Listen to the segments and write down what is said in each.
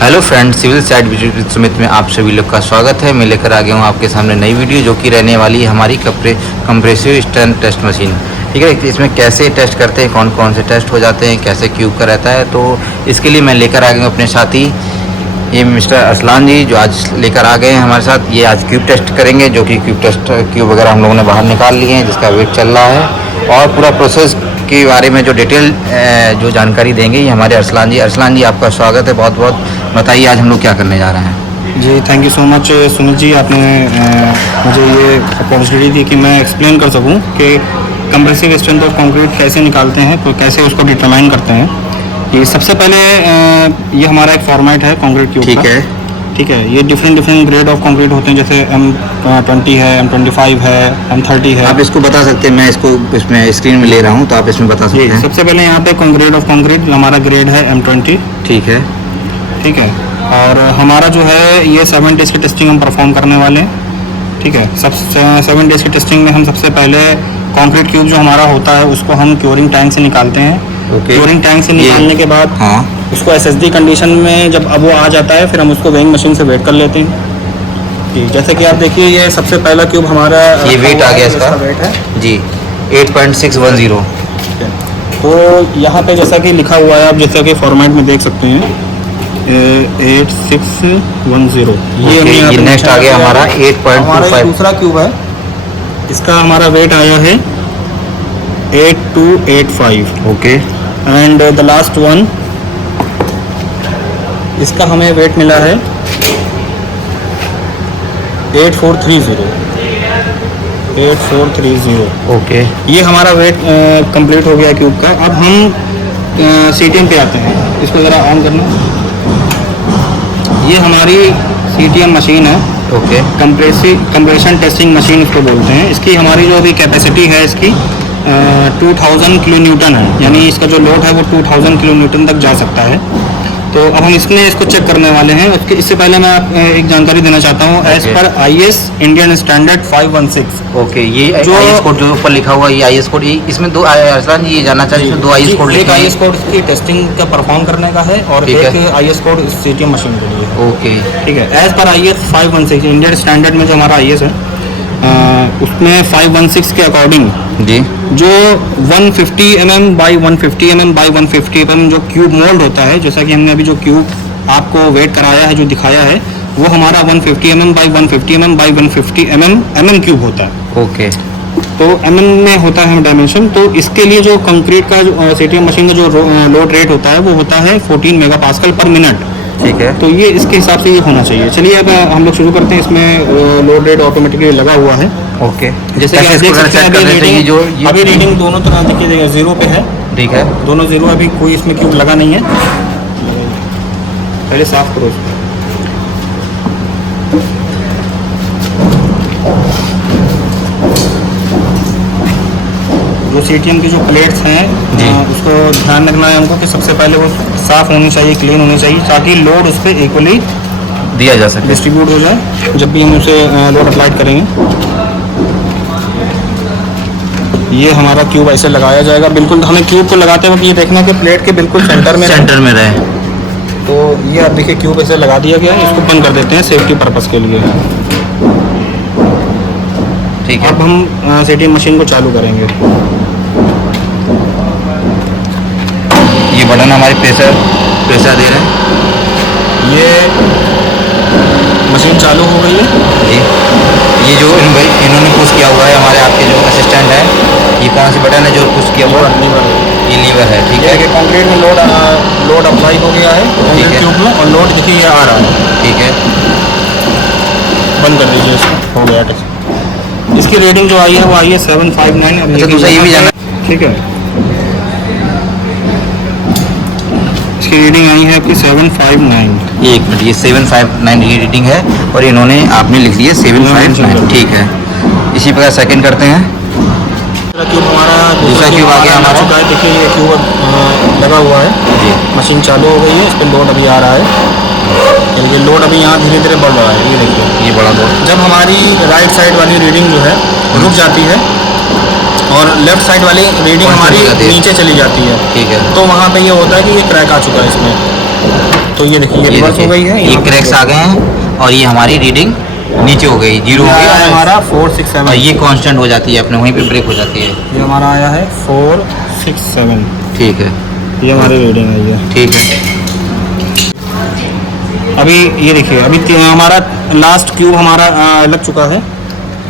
Hello friend, civil side visit Sumit में आप सभी लोग का स्वागत है। मैं लेकर आ गया हूँ आपके सामने नई वीडियो जो कि रहने वाली है हमारी कंप्रेसिव स्टन टेस्ट मशीन। ठीक है, इसमें कैसे टेस्ट करते हैं, कौन कौन से टेस्ट हो जाते हैं, कैसे क्यूब का रहता है, तो इसके लिए मैं लेकर आ गया हूँ अपने साथी ये मिस्टर अरसलान जी, जो आज लेकर आ गए हैं हमारे साथ। ये आज क्यूब टेस्ट करेंगे, जो कि क्यूब वगैरह हम लोगों ने बाहर निकाल लिए हैं, जिसका वेट चल रहा है, और पूरा प्रोसेस के बारे में जो डिटेल जो जानकारी देंगे ये हमारे अरसलान जी। अरसलान जी, आपका स्वागत है बहुत बहुत। बताइए आज हम लोग क्या करने जा रहे हैं। जी thank you so much Sumit ji, आपने मुझे ये अपॉर्चुनिटी दी कि मैं एक्सप्लेन कर सकूं कि कंप्रेसिव स्ट्रेंथ ऑफ कंक्रीट कैसे निकालते हैं, तो कैसे उसको डिटरमाइन करते हैं। ये सबसे पहले ये हमारा एक फॉर्मेट है कंक्रीट क्यूब का। ठीक है, ये डिफरेंट ग्रेड ऑफ कंक्रीट होते हैं, जैसे M20 है, M25 है, M30 है। आप इसको बता सकते हैं, मैं इसको इसमें स्क्रीन में ले रहा हूँ, तो आप इसमें बता सकते हैं। सबसे पहले यहाँ पे ग्रेड ऑफ कंक्रीट हमारा ग्रेड है M20। ठीक है, ठीक है, और हमारा जो है ये 7 डेज़ की टेस्टिंग हम परफॉर्म करने वाले हैं। ठीक है, 7 डेज़ की टेस्टिंग में हम सबसे पहले कंक्रीट क्यूब जो हमारा होता है उसको हम क्योरिंग टैंक से निकालते हैं। क्योरिंग टैंक से निकालने के बाद उसको SSD कंडीशन में जब अब वो आ जाता है, फिर हम उसको वेइंग मशीन से वेट कर लेते हैं। जी, जैसे कि आप देखिए ये सबसे पहला क्यूब हमारा ये वेट आ गया, इसका वेट है जी 8.610। तो यहाँ पे जैसा कि लिखा हुआ है, आप जैसा कि फॉर्मेट में देख सकते हैं 8610। ये नेक्स्ट आ गया हमारा 8.25। दूसरा क्यूब है, इसका हमारा वेट आया है 8285। Okay, and the last one, इसका हमें वेट मिला है 8430। ओके, ये हमारा वेट कंप्लीट हो गया क्यूब का। अब हम CTM पे आते हैं, इसको ज़रा ऑन करना। ये हमारी CTM मशीन है। ओके, कंप्रेशन टेस्टिंग मशीन इसको बोलते हैं। इसकी हमारी जो अभी कैपेसिटी है इसकी 2000 किलो न्यूटन है, यानी इसका जो लोड है वो 2000 किलो न्यूटन तक जा सकता है। तो अब हम इसको चेक करने वाले हैं। इससे पहले मैं आप एक जानकारी देना चाहता हूँ। As per IS Indian standard 516। Okay, ये जो IS कोड जो ऊपर लिखा हुआ है, ये IS कोड, इसमें दो अरसलान जी ये जानना चाहिए, इसमें दो IS कोड लिखे हैं। एक IS कोड की टेस्टिंग का परफॉर्म करने का है, और एक IS कोड CTM मशीन के लिए है। ओके, ठीक है, as per IS 516 Indian standard में जो हमारा IS है उसमें 516 के अकॉर्डिंग जी जो 150 mm by 150 mm by 150 mm जो क्यूब मोल्ड होता है, जैसा कि हमने अभी जो क्यूब आपको वेट कराया है, जो दिखाया है, वो हमारा 150 mm by 150 mm by 150 mm cube होता है। ओके, तो mm में होता है डायमेंशन। तो इसके लिए जो कंक्रीट का CTM मशीन का जो लोड रेट होता है वो होता है 14 मेगापास्कल पर मिनट। ठीक है, तो ये इसके हिसाब से ये होना चाहिए। चलिए अब हम लोग शुरू करते हैं। इसमें लोड रेट ऑटोमेटिकली लगा हुआ है। ओके, जैसे कि आप देख सकते हैं अभी रीडिंग दोनों तरह देखिए 0 पे है। ठीक है, दोनों 0, अभी कोई इसमें क्यूब लगा नहीं है। पहले साफ करो इसको। जो CTM की जो प्लेट्स हैं उसको ध्यान रखना है हमको कि सबसे पहले वो साफ़ होनी चाहिए, क्लीन होनी चाहिए, ताकि लोड उस पर इक्वली दिया जा सके, डिस्ट्रीब्यूट हो जाए जब भी हम उसे लोड अप्लाइड करेंगे। ये हमारा क्यूब ऐसे लगाया जाएगा। बिल्कुल हमें क्यूब को लगाते वक्त ये देखना कि प्लेट के बिल्कुल सेंटर में रहे। तो ये आप देखिए क्यूब ऐसे लगा दिया गया है। इसको बंद कर देते हैं सेफ्टी पर्पज़ के लिए। ठीक है, अब हम CTM मशीन को चालू करेंगे। ये बटन हमारे प्रेशर दे रहे हैं। ये मशीन चालू हो गई है जी। ये जो इन्होंने पुश किया हुआ है, हमारे आपके जो असिस्टेंट है, ये कौन सी बटन है जो पुश किया हुआ है? ये लीवर है। ठीक है, कि कंक्रीट में लोड अप्लाई हो गया है क्यूब में, और लोड देखिए ये आ रहा है। ठीक है, बंद कर दीजिए इसको। हो गया टेस्ट। इसकी रेटिंग जो आई है वो आई है 759। अच्छा, दूसरा ये भी जाना। ठीक है, इसकी रेटिंग आई है आपकी 759। एक मिनट, ये 759 की रेटिंग है, और इन्होंने आपने लिख लिया 759। ठीक है, इसी प्रकार सेकंड करते हैं। क्यूब हमारा दूसरा क्यूब आ गया हमारा। देखिए ये क्यूब लगा हुआ है जी। मशीन चालू हो गई है, इस पर लोड अभी आ रहा है। ये लोड अभी यहाँ धीरे धीरे बढ़ रहा है। ये देखिए ये बड़ा लोड। जब हमारी राइट साइड वाली रीडिंग जो है रुक जाती है और लेफ्ट साइड वाली रीडिंग हमारी नीचे चली जाती है, ठीक है, तो वहाँ पे ये होता है कि ये क्रैक आ चुका है इसमें। तो ये देखिए ये रिवर्स हो गई है, ये यहाँ पे क्रैक्स आ गए हैं और ये हमारी रीडिंग नीचे हो गई, जीरो हो आया है गई हमारा और 467। ये कांस्टेंट हो जाती है अपने वहीं पे ब्रेक हो जाती है। ये हमारा आया है 467। ठीक है, ये हमारी रीडिंग आई है। ठीक है। अभी ये देखिए अभी हमारा लास्ट क्यूब हमारा लग चुका है।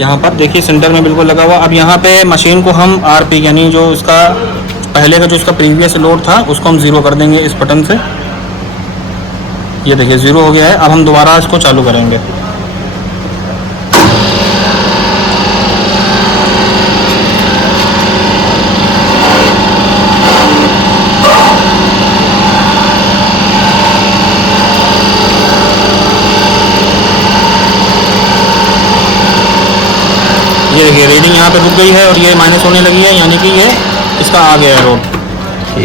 यहाँ पर देखिए सेंटर में बिल्कुल लगा हुआ। अब यहाँ पे मशीन को हम आरपी यानी जो उसका पहले का जो उसका प्रीवियस लोड था उसको हम ज़ीरो कर देंगे इस बटन से। ये देखिए ज़ीरो हो गया है। अब हम दोबारा इसको चालू करेंगे। ये देखिए रीडिंग यहाँ पे रुक गई है और ये माइनस होने लगी है, यानी कि ये इसका आ गया है रोड।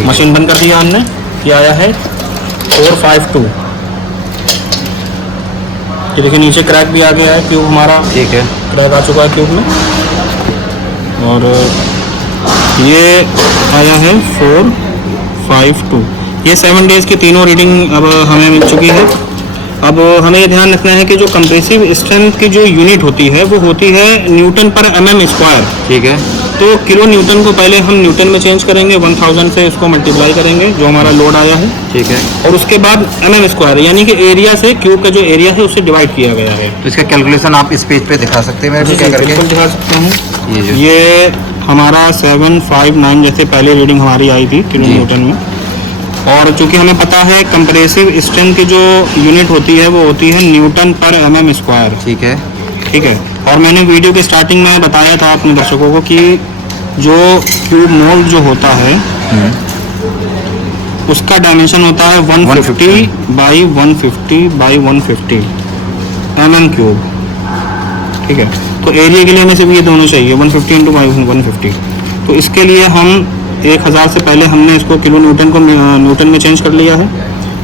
मशीन बंद कर दिया हमने। ये आया है 452। ये देखिए नीचे क्रैक भी आ गया है, क्यूब हमारा ठीक है, क्रैक आ चुका है क्यूब में। और ये आया है 452। ये 7 डेज़ की तीनों रीडिंग अब हमें मिल चुकी है। अब हमें ये ध्यान रखना है कि जो कंप्रेसिव स्ट्रेंथ की जो यूनिट होती है वो होती है न्यूटन पर mm स्क्वायर। ठीक है। तो किलो न्यूटन को पहले हम न्यूटन में चेंज करेंगे, 1000 से इसको मल्टीप्लाई करेंगे जो हमारा लोड आया है। ठीक है। और उसके बाद mm स्क्वायर यानी कि एरिया से क्यूब का जो एरिया है उससे डिवाइड किया गया है। तो इसका कैलकुलेशन आप इस पेज पे दिखा सकते हैं मेरे को क्या करके? बिल्कुल दिखा सकते हैं। ये ये हमारा 759 जैसे पहले रीडिंग हमारी आई थी किलो न्यूटन में। और चूंकि हमें पता है कंप्रेसिव स्ट्रेंथ की जो यूनिट होती है वो होती है न्यूटन पर mm स्क्वायर। ठीक है, ठीक है। और मैंने वीडियो के स्टार्टिंग में बताया था अपने दर्शकों को कि जो क्यूब मोल्ड जो होता है उसका डायमेंशन होता है 150 बाई 150 बाई 150 mm क्यूब। ठीक है। तो एरिया के लिए हमें सिर्फ ये दोनों चाहिए 150 इंटू बाई 150। तो इसके लिए हम 1000 से पहले हमने इसको किलो न्यूटन को न्यूटन में चेंज कर लिया है।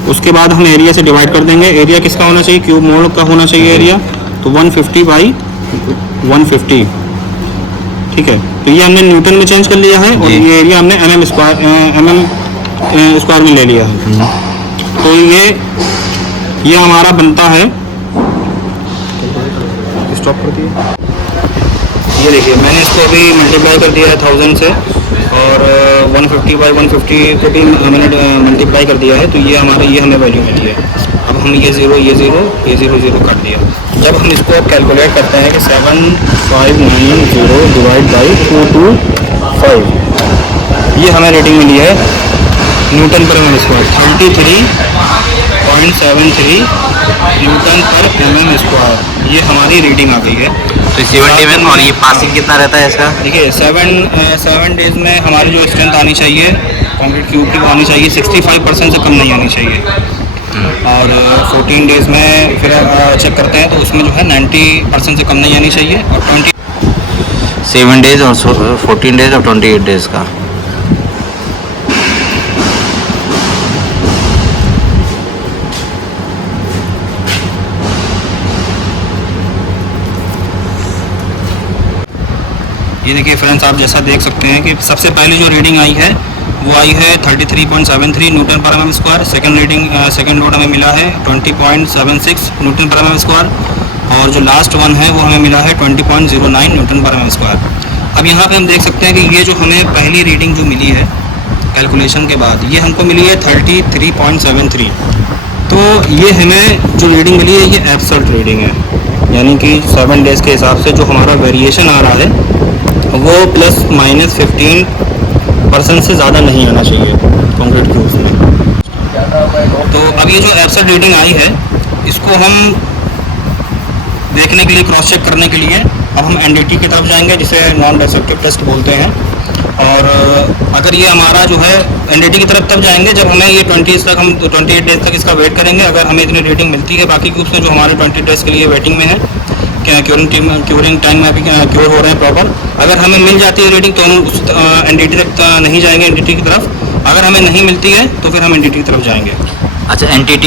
उसके बाद हम एरिया से डिवाइड कर देंगे। एरिया किसका होना चाहिए? क्यूब मोल्ड का होना चाहिए एरिया। तो 150 बाई 150। ठीक है। तो ये हमने न्यूटन में चेंज कर लिया है और ये एरिया हमने mm स्क्वायर में ले लिया है। तो ये हमारा बनता है। स्टॉप कर दिया। ये देखिए मैंने इसको अभी मल्टीप्लाई कर दिया है 1000 से और 150 बाई 150 को भी मैंने मल्टीप्लाई कर दिया है। तो ये हमें वैल्यू मिली है। अब हम ये ज़ीरो काट दिया। जब हम इसको कैलकुलेट करते हैं कि 7590 डिवाइड बाई 225, ये हमें रीडिंग मिली है न्यूटन पर mm स्क्वायर 33.73 न्यूटन पर mm स्क्वायर। ये हमारी रीडिंग आ गई है। तो 70 में और ये पासिंग कितना रहता है इसका? देखिए 7 डेज़ में हमारी जो स्ट्रेंथ आनी चाहिए कंक्रीट क्यूब की आनी चाहिए 65% से कम नहीं आनी चाहिए। और 14 डेज़ में फिर चेक करते हैं तो उसमें जो है 90% से कम नहीं आनी चाहिए। और 7 डेज और 14 डेज और 28 डेज का। ये देखिए फ्रेंड्स आप जैसा देख सकते हैं कि सबसे पहले जो रीडिंग आई है वो आई है 33.73 न्यूटन पर mm स्क्वायर। सेकंड लोड हमें मिला है 20.76 न्यूटन पर mm स्क्वायर। और जो लास्ट वन है वो हमें मिला है 20.09 न्यूटन पर mm स्क्वायर। अब यहाँ पे हम देख सकते हैं कि ये जो हमें पहली रीडिंग जो मिली है कैलकुलेशन के बाद ये हमको मिली है 33.73। तो ये हमें जो रीडिंग मिली है ये एब्सोल्यूट रीडिंग है, यानी कि 7 डेज़ के हिसाब से जो हमारा वेरिएशन आ रहा है वो ±15% से ज़्यादा नहीं आना चाहिए कंक्रीट क्यूब्स में। तो अब ये जो एब्सोल्यूट रीडिंग आई है इसको हम देखने के लिए क्रॉस चेक करने के लिए अब हम NDT की तरफ जाएंगे जिसे नॉन डिस्ट्रक्टिव टेस्ट बोलते हैं। और अगर ये हमारा जो है NDT की तरफ तब जाएंगे जब हमें ये 28 डेज तक इसका वेट करेंगे। अगर हमें इतनी रेटिंग मिलती है बाकी क्यूब्स में जो हमारे 20 डेज के लिए वेटिंग में है क्यूरिंग टाइम में अभी क्योर हो रहे हैं प्रॉपर, अगर हमें मिल जाती है रेटिंग तो हम उस NDT तक नहीं जाएंगे NDT की तरफ। अगर हमें नहीं मिलती है तो फिर हम NDT की तरफ जाएंगे। अच्छा NDT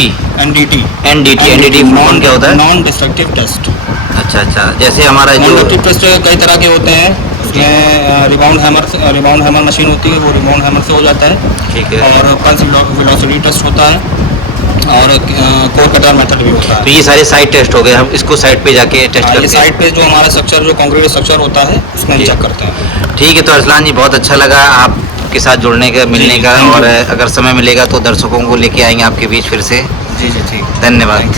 नॉन क्या होता है? Non destructive test. अच्छा जैसे हमारा जो डिस्ट्रक्टिव टेस्ट कई तरह के होते हैं। उसमें रिबाउंड हैमर मशीन होती है, वो रिबाउंड हैमर से हो जाता है। ठीक है। और पल्स वेलोसिटी टेस्ट होता है और कोर कटर मेथड भी होता तो है। ये सारे साइड टेस्ट हो गए, हम इसको साइड पे जाके टेस्ट ये करते हैं। साइड पे जो हमारा स्ट्रक्चर, जो कंक्रीट स्ट्रक्चर होता है, इसमें हम जी। चेक करते हैं। ठीक है, तो अरसलान जी बहुत अच्छा लगा आपके साथ जुड़ने का, मिलने जी, का, thank और you। अगर समय मिलेगा तो दर्शकों को लेके आएंगे आपके बीच फिर से। जी जी ठीक। धन्यवाद।